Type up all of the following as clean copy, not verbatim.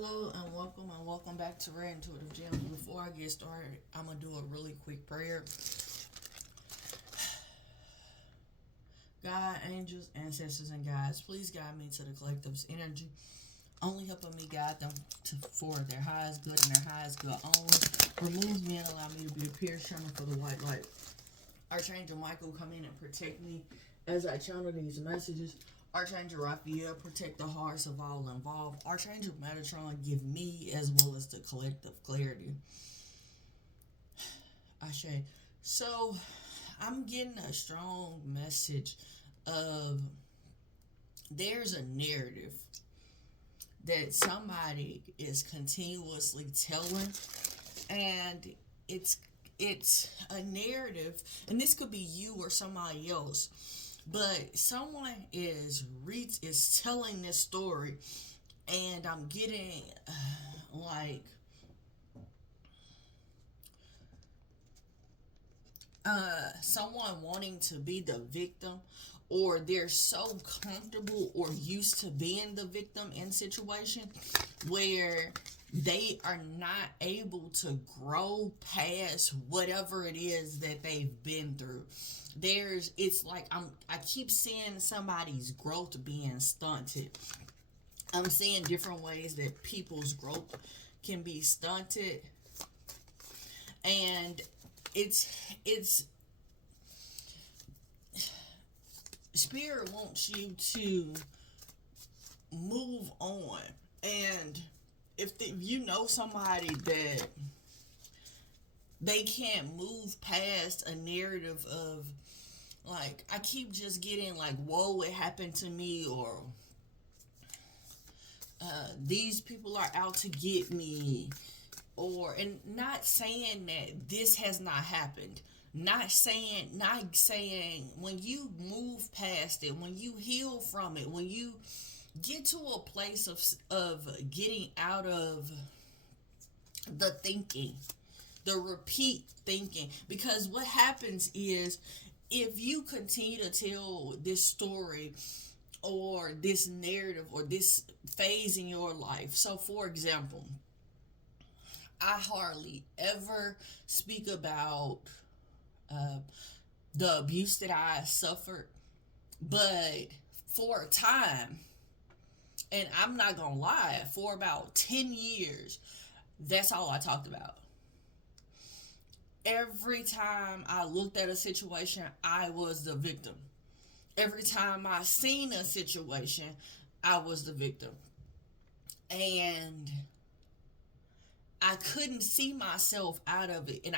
Hello and welcome back to Rare Intuitive Gems. Before I get started, I'm gonna do a really quick prayer. God, angels, ancestors, and guides, please guide me to the collective's energy. Only helping me guide them for their highest good and their highest good only. Remove me and allow me to be the pure channel for the white light. Archangel Michael, come in and protect me as I channel these messages. Archangel Raphael, protect the hearts of all involved. Archangel Metatron, give me as well as the collective clarity. Ashe. So, I'm getting a strong message of there's a narrative that somebody is continuously telling, and it's a narrative, and this could be you or somebody else, but someone is telling this story, and I'm getting like someone wanting to be the victim, or they're so comfortable or used to being the victim in situation where they are not able to grow past whatever it is that they've been through. It's like I keep seeing somebody's growth being stunted. I'm seeing different ways that people's growth can be stunted, and it's Spirit wants you to move on. And if you know somebody that they can't move past a narrative of, like, I keep just getting like, whoa, it happened to me, or these people are out to get me, and not saying that this has not happened. Not saying when you move past it, when you heal from it, when you get to a place of getting out of the thinking, the repeat thinking. Because what happens is, if you continue to tell this story or this narrative or this phase in your life. So for example, I hardly ever speak about the abuse that I suffered, but for a time, and I'm not gonna lie, for about 10 years, that's all I talked about. Every time I looked at a situation, I was the victim. Every time I seen a situation, I was the victim. And I couldn't see myself out of it, and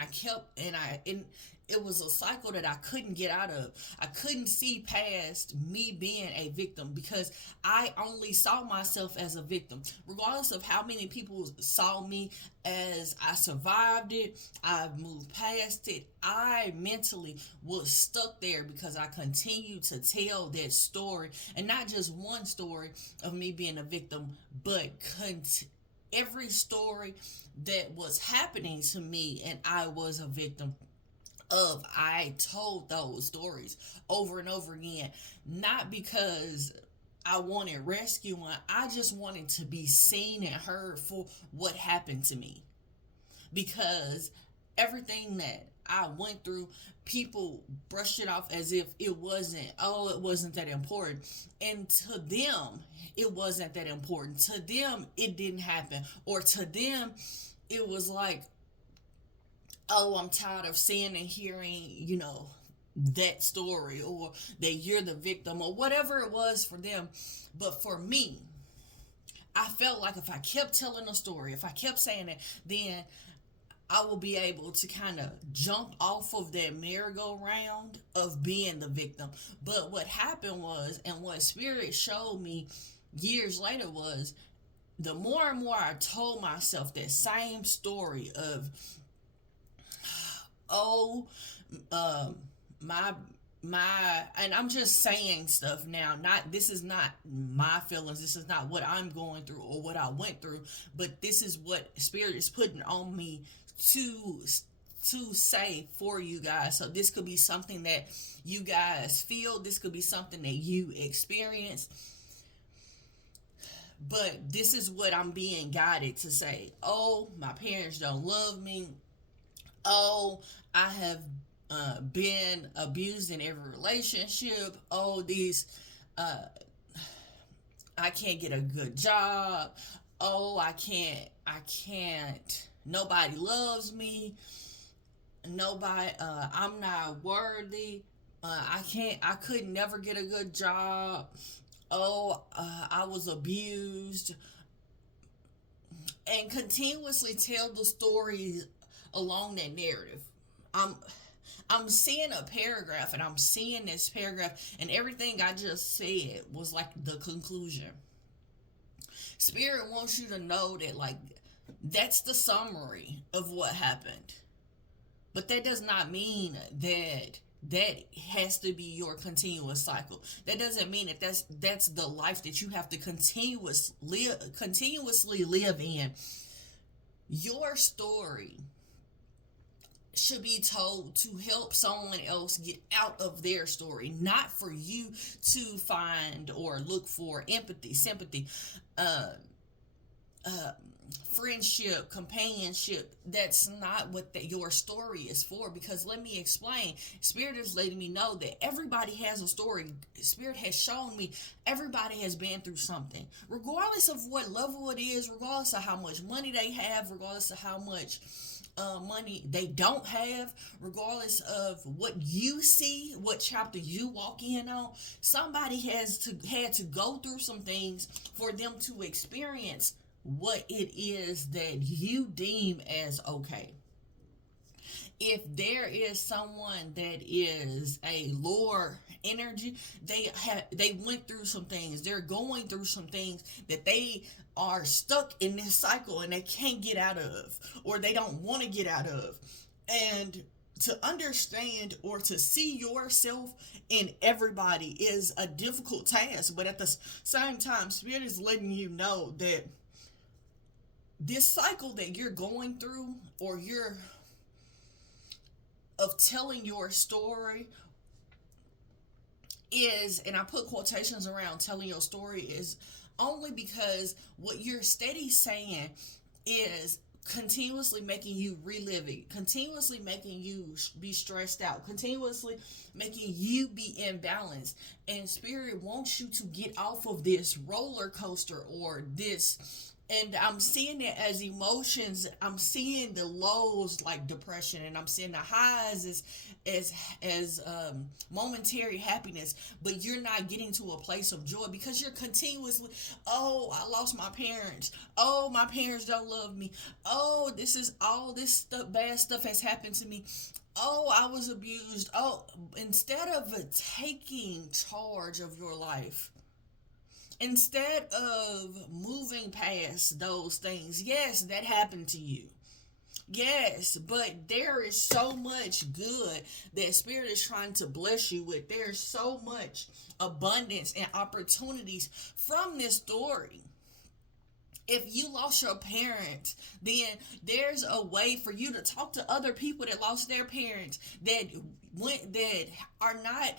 it was a cycle that I couldn't get out of. I couldn't see past me being a victim because I only saw myself as a victim. Regardless of how many people saw me as I survived it, I moved past it, I mentally was stuck there because I continued to tell that story, and not just one story of me being a victim, but every story that was happening to me and I was a victim of. I told those stories over and over again, not because I wanted rescuing, I just wanted to be seen and heard for what happened to me. Because everything that I went through, people brushed it off as if it wasn't that important. And to them, it wasn't that important. To them, it didn't happen. Or to them, it was like, oh, I'm tired of seeing and hearing, that story, or that you're the victim, or whatever it was for them. But for me, I felt like if I kept telling a story, if I kept saying it, then I will be able to kind of jump off of that merry-go-round of being the victim. But what happened was, and what Spirit showed me years later was, the more and more I told myself that same story of, oh, my, and I'm just saying stuff now, this is not my feelings, this is not what I'm going through or what I went through, but this is what Spirit is putting on me to say for you guys. So this could be something that you guys feel, this could be something that you experience. But this is what I'm being guided to say. Oh, my parents don't love me. Oh, I have been abused in every relationship. Oh, uh, I can't get a good job. Oh, I can't. Nobody loves me. Nobody, I'm not worthy. I could never get a good job. Oh, I was abused. And continuously tell the stories along that narrative. I'm I'm seeing a paragraph, and I'm seeing this paragraph, and everything I just said was like the conclusion. Spirit wants you to know that, like, that's the summary of what happened. But that does not mean that has to be your continuous cycle. That doesn't mean that that's the life that you have to continuously live in. Your story should be told to help someone else get out of their story, not for you to find or look for empathy, sympathy, uh, uh, friendship, companionship. That's not what your story is for. Because let me explain. Spirit is letting me know that everybody has a story. Spirit has shown me everybody has been through something, regardless of what level it is, regardless of how much money they have, regardless of how much money they don't have, regardless of what you see, what chapter you walk in on. Somebody had to go through some things for them to experience what it is that you deem as okay. If there is someone that is a lower energy, they went through some things, they're going through some things that they are stuck in this cycle and they can't get out of, or they don't want to get out of. And to understand or to see yourself in everybody is a difficult task, but at the same time, Spirit is letting you know that this cycle that you're going through, or you're of telling your story, is, and I put quotations around telling your story, is only because what you're steady saying is continuously making you relive it, continuously making you be stressed out, continuously making you be imbalanced. And Spirit wants you to get off of this roller coaster, or this, and I'm seeing it as emotions. I'm seeing the lows like depression, and I'm seeing the highs as momentary happiness. But you're not getting to a place of joy because you're continuously, oh, I lost my parents. Oh, my parents don't love me. Oh, this is all this stuff, bad stuff has happened to me. Oh, I was abused. Oh, instead of taking charge of your life, instead of moving past those things, yes, that happened to you. Yes, but there is so much good that Spirit is trying to bless you with. There's so much abundance and opportunities from this story. If you lost your parents, then there's a way for you to talk to other people that lost their parents, that went, that are not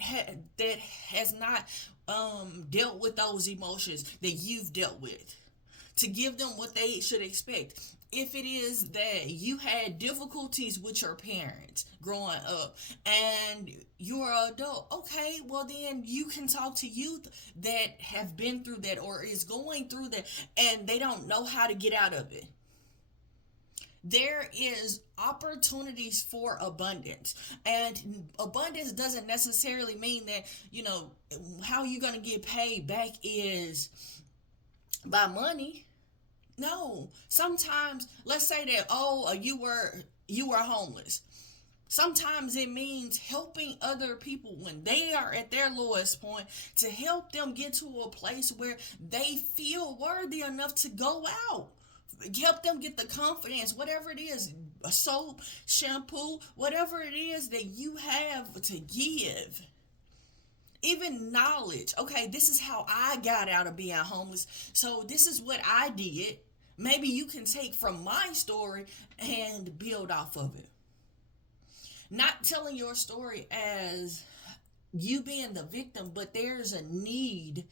that has not dealt with those emotions that you've dealt with, to give them what they should expect. If it is that you had difficulties with your parents growing up and you're an adult, okay, well then you can talk to youth that have been through that or is going through that, and they don't know how to get out of it. There is opportunities for abundance, and abundance doesn't necessarily mean that, how you going to get paid back is by money. No, sometimes, let's say that, oh, you were homeless. Sometimes it means helping other people when they are at their lowest point, to help them get to a place where they feel worthy enough to go out. Help them get the confidence, whatever it is, a soap, shampoo, whatever it is that you have to give. Even knowledge. Okay, this is how I got out of being homeless. So this is what I did. Maybe you can take from my story and build off of it. Not telling your story as you being the victim, but there's a need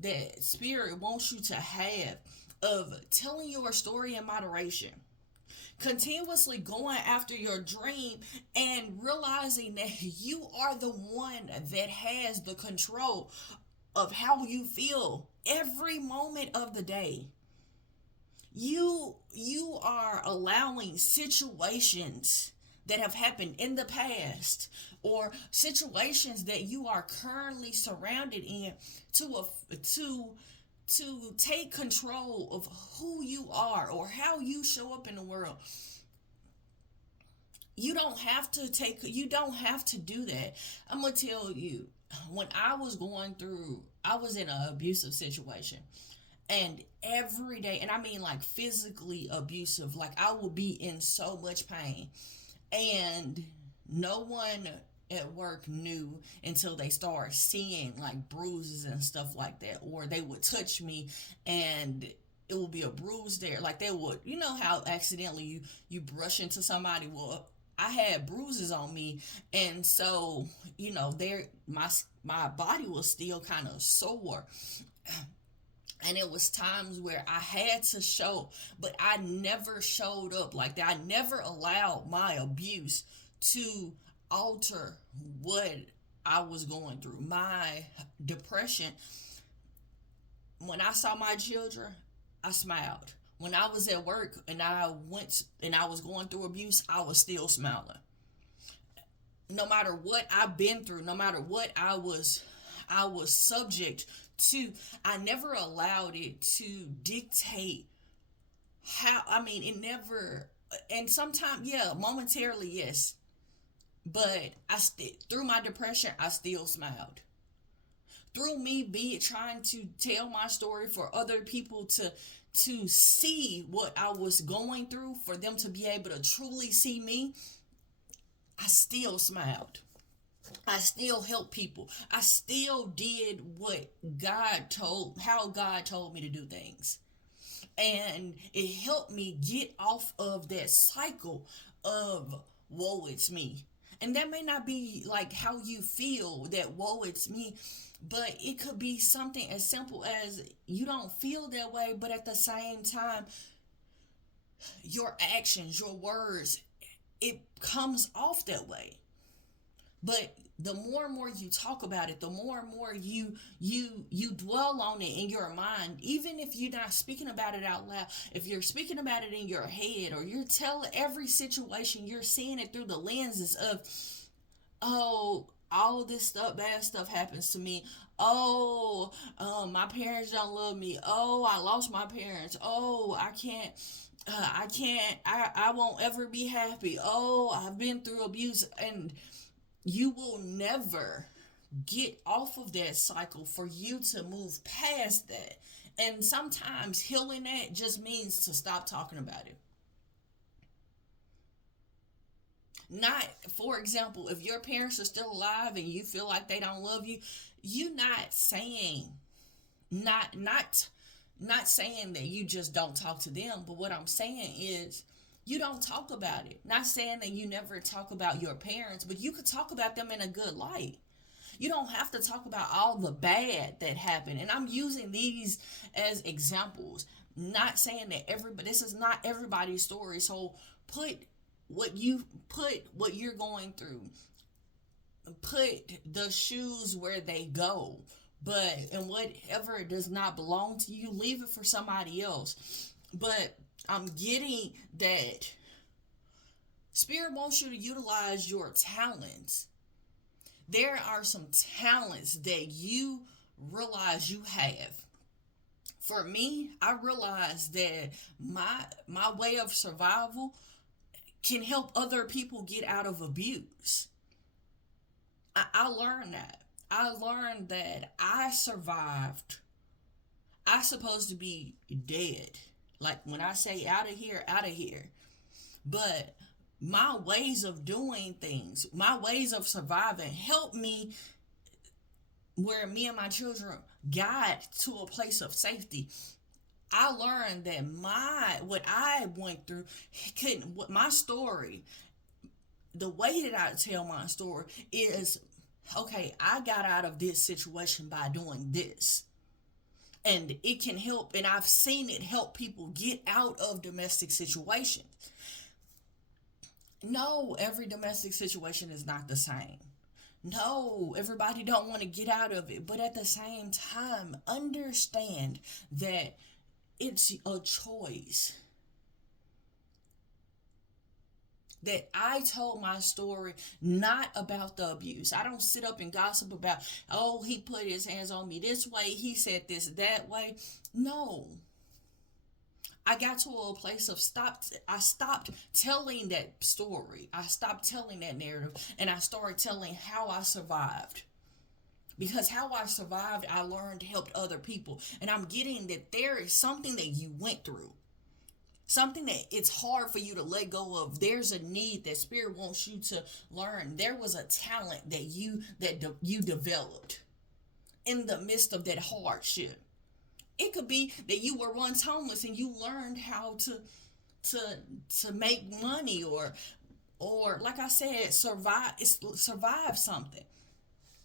that Spirit wants you to have of telling your story in moderation, continuously going after your dream, and realizing that you are the one that has the control of how you feel every moment of the day. You are allowing situations that have happened in the past, or situations that you are currently surrounded in, to take control of who you are or how you show up in the world. You don't have to do that. I'm gonna tell you, when I was in an abusive situation, and every day, and I mean like physically abusive, like I will be in so much pain, and no one at work knew until they started seeing like bruises and stuff like that, or they would touch me and it would be a bruise there, like they would, you know how accidentally you brush into somebody. Well, I had bruises on me, and so there my body was still kind of sore, and it was times where I had to show, but I never showed up like that. I never allowed my abuse to alter what I was going through. My depression, when I saw my children, I smiled. When I was at work and I was going through abuse, I was still smiling. No matter what I've been through, no matter what I was subject to, I never allowed it to dictate how, I mean, it never, and sometimes, yeah, momentarily, yes, but through my depression, I still smiled. Through me be trying to tell my story for other people to see what I was going through, for them to be able to truly see me, I still smiled. I still helped people. I still did how God told me to do things. And it helped me get off of that cycle of woe it's me. And that may not be like how you feel, that woe it's me, but it could be something as simple as you don't feel that way, but at the same time, your actions, your words, it comes off that way. But the more and more you talk about it, the more and more you dwell on it in your mind, even if you're not speaking about it out loud, if you're speaking about it in your head, or you're telling every situation, you're seeing it through the lenses of, oh, all this stuff, bad stuff happens to me. Oh, my parents don't love me. Oh, I lost my parents. Oh, I won't ever be happy. Oh, I've been through abuse. And you will never get off of that cycle for you to move past that. And sometimes healing that just means to stop talking about it. Not, for example, if your parents are still alive and you feel like they don't love you, you not saying, not saying that you just don't talk to them, but what I'm saying is you don't talk about it. Not saying that you never talk about your parents, but you could talk about them in a good light. You don't have to talk about all the bad that happened. And I'm using these as examples. Not saying that this is not everybody's story. So put what you're going through. Put the shoes where they go. But and whatever does not belong to you, leave it for somebody else. But I'm getting that Spirit wants you to utilize your talents. There are some talents that you realize you have. For me, I realized that my way of survival can help other people get out of abuse. I learned that. I learned that I survived. I supposed to be dead. Like when I say out of here, out of here. But my ways of doing things, my ways of surviving helped me, where me and my children got to a place of safety. I learned that what I went through what my story, the way that I tell my story is, okay, I got out of this situation by doing this. And it can help, and I've seen it help people get out of domestic situations. No, every domestic situation is not the same. No, everybody don't want to get out of it, but at the same time, understand that it's a choice. That I told my story not about the abuse. I don't sit up and gossip about, oh, he put his hands on me this way, he said this that way. No. I got to a place of I stopped telling that story. I stopped telling that narrative, and I started telling how I survived. Because how I survived, I learned helped other people. And I'm getting that there is something that you went through. Something that it's hard for you to let go of. There's a need that Spirit wants you to learn. There was a talent that you developed in the midst of that hardship. It could be that you were once homeless and you learned how to make money, or like I said, survive something.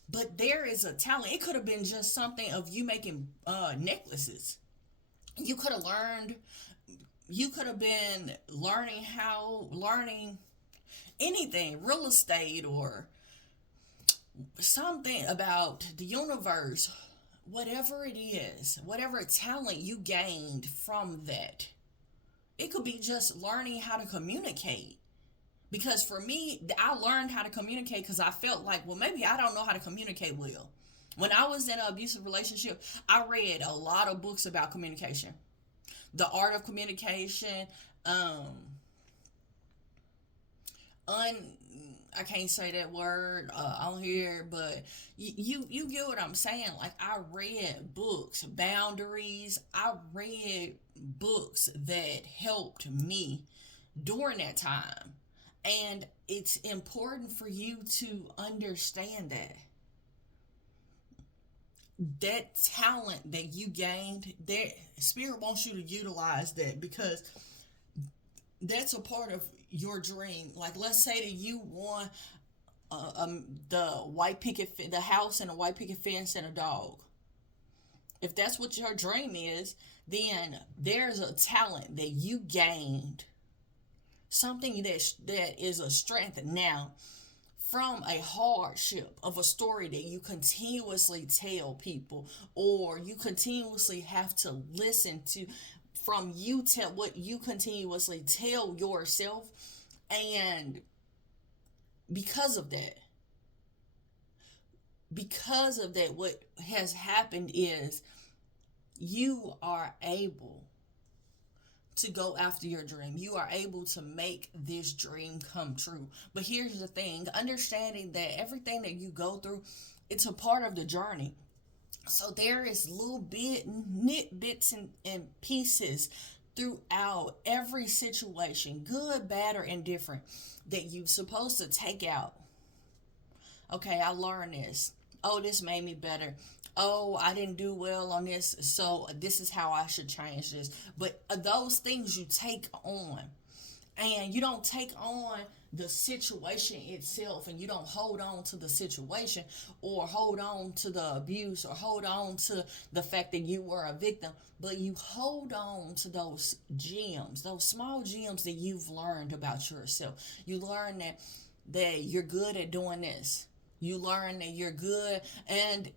But there is a talent. It could have been just something of you making necklaces. You could have learned. You could have been learning anything, real estate, or something about the universe. Whatever it is, whatever talent you gained from that. It could be just learning how to communicate. Because for me, I learned how to communicate because I felt like, well, maybe I don't know how to communicate well. When I was in an abusive relationship, I read a lot of books about communication. The art of communication, I can't say that word on here, but you get what I'm saying. Like, I read books, boundaries. I read books that helped me during that time. And it's important for you to understand that talent that you gained, that Spirit wants you to utilize that, because that's a part of your dream. Like, let's say that you want the house and a white picket fence and a dog. If that's what your dream is, then there's a talent that you gained, something that is a strength now from a hardship of a story that you continuously tell people, or you continuously have to listen to, from you tell what you continuously tell yourself. And because of that, what has happened is you are able to go after your dream. You are able to make this dream come true. But here's the thing, understanding that everything that you go through, it's a part of the journey. So there is little bits and pieces throughout every situation, good, bad, or indifferent, that you're supposed to take out. Okay, I learned this. Oh, this made me better. Oh, I didn't do well on this, so this is how I should change this. But those things you take on, and you don't take on the situation itself, and you don't hold on to the situation, or hold on to the abuse, or hold on to the fact that you were a victim, but you hold on to those gems, those small gems that you've learned about yourself. You learn that you're good at doing this. You learn that you're good, and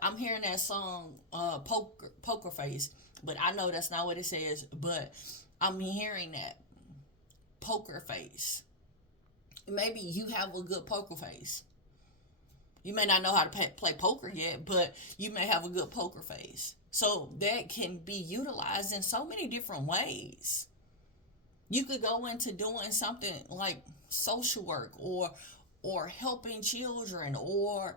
I'm hearing that song, Poker Face, but I know that's not what it says, but I'm hearing that, Poker Face. Maybe you have a good poker face. You may not know how to play poker yet, but you may have a good poker face. So that can be utilized in so many different ways. You could go into doing something like social work, or helping children, or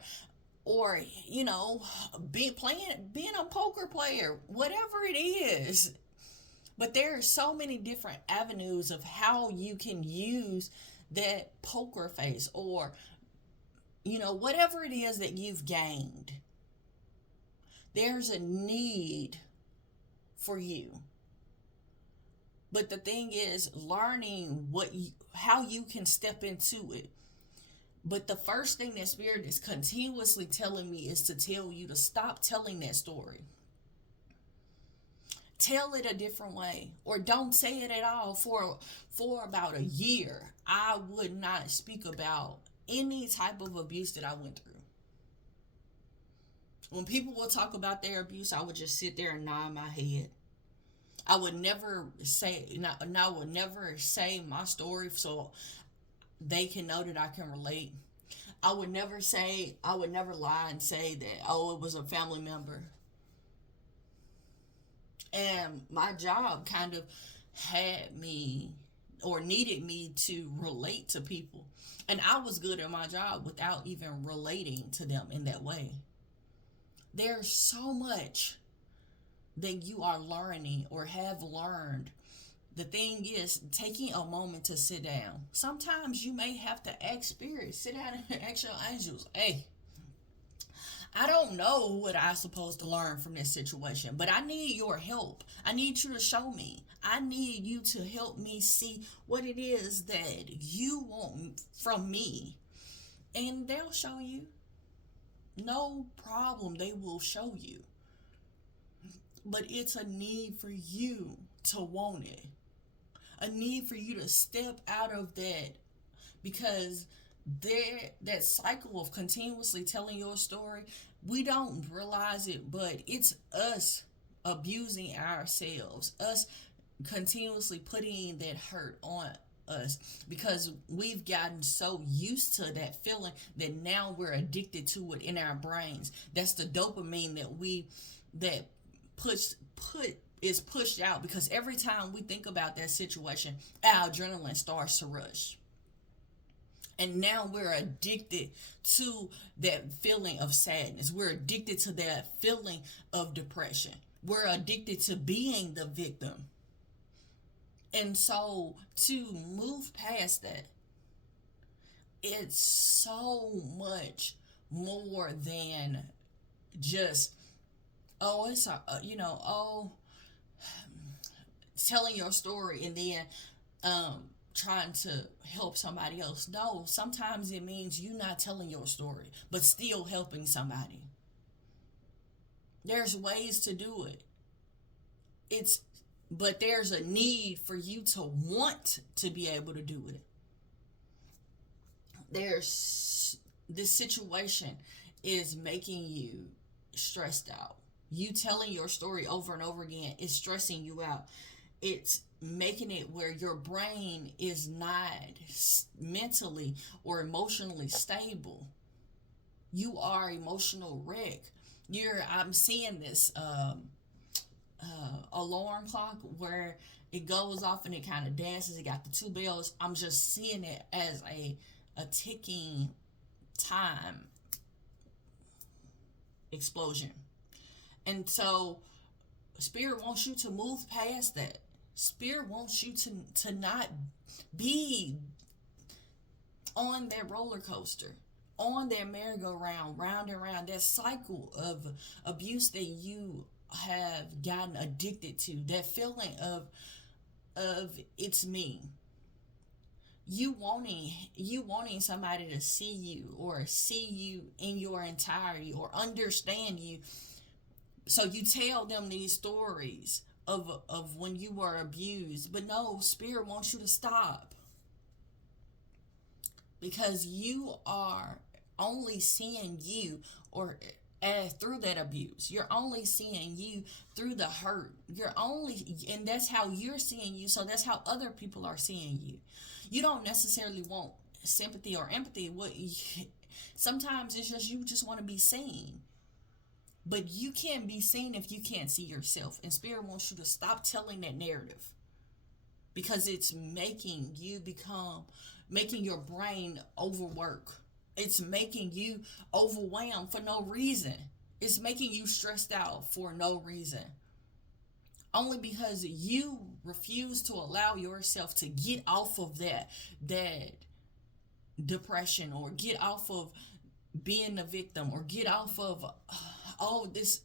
being a poker player, whatever it is. But there are so many different avenues of how you can use that poker face, or whatever it is that you've gained. There's a need for you. But the thing is, learning how you can step into it. But the first thing that Spirit is continuously telling me is to tell you to stop telling that story. Tell it a different way, or don't say it at all. For about a year, I would not speak about any type of abuse that I went through. When people would talk about their abuse, I would just sit there and nod my head. I would never say, and I would never say my story so they can know that I can relate. I would never lie and say that, oh, it was a family member. And my job kind of had me, or needed me, to relate to people. And I was good at my job without even relating to them in that way. There's so much that you are learning or have learned. The thing is, taking a moment to sit down. Sometimes you may have to ask spirit, sit down and ask your angels, hey, I don't know what I'm supposed to learn from this situation, but I need your help. I need you to show me. I need you to help me see what it is that you want from me. And they'll show you. No problem, they will show you. But it's a need for you to want it. A need for you to step out of that, because that cycle of continuously telling your story, we don't realize it, but it's us abusing ourselves, us continuously putting that hurt on us, because we've gotten so used to that feeling that now we're addicted to it in our brains. That's the dopamine that is pushed out, because every time we think about that situation, our adrenaline starts to rush. And now we're addicted to that feeling of sadness. We're addicted to that feeling of depression. We're addicted to being the victim. And so to move past that, it's so much more than just, oh, it's telling your story and then trying to help somebody else. No, sometimes it means you not telling your story, but still helping somebody. There's ways to do it. But there's a need for you to want to be able to do it. This situation is making you stressed out. You telling your story over and over again is stressing you out. It's making it where your brain is not mentally or emotionally stable. You are emotional wreck. I'm seeing this alarm clock where it goes off and it kind of dances. It got the two bells. I'm just seeing it as a ticking time explosion. And so Spirit wants you to move past that. Spirit wants you to not be on that roller coaster, on that merry-go-round, round and round, that cycle of abuse that you have gotten addicted to, that feeling of it's me. You wanting somebody to see you, or see you in your entirety, or understand you. So you tell them these stories of when you were abused. But no, Spirit wants you to stop. Because you are only seeing you, or through that abuse. You're only seeing you through the hurt. And that's how you're seeing you, so that's how other people are seeing you. You don't necessarily want sympathy or empathy. Sometimes it's just you just want to be seen. But you can't be seen if you can't see yourself. And Spirit wants you to stop telling that narrative, because it's making your brain overwork. It's making you overwhelmed for no reason. It's making you stressed out for no reason. Only because you refuse to allow yourself to get off of that depression, or get off of being a victim, or get off of this.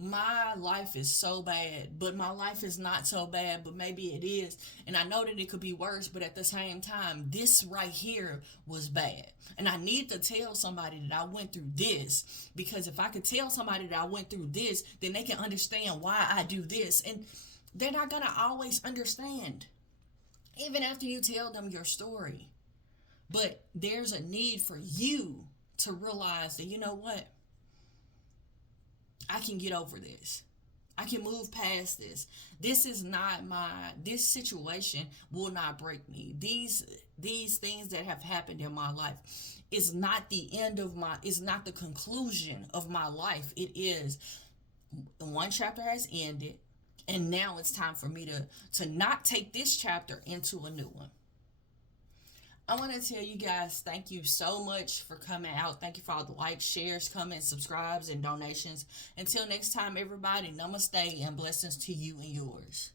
my life is so bad, but my life is not so bad, but maybe it is. And I know that it could be worse, but at the same time, this right here was bad. And I need to tell somebody that I went through this, because if I could tell somebody that I went through this, then they can understand why I do this. And they're not going to always understand, even after you tell them your story. But there's a need for you to realize that, you know what? I can get over this. I can move past this. This situation will not break me. These things that have happened in my life is not the end of is not the conclusion of my life. It is, one chapter has ended, and now it's time for me to not take this chapter into a new one. I want to tell you guys, thank you so much for coming out. Thank you for all the likes, shares, comments, subscribes, and donations. Until next time, everybody, namaste and blessings to you and yours.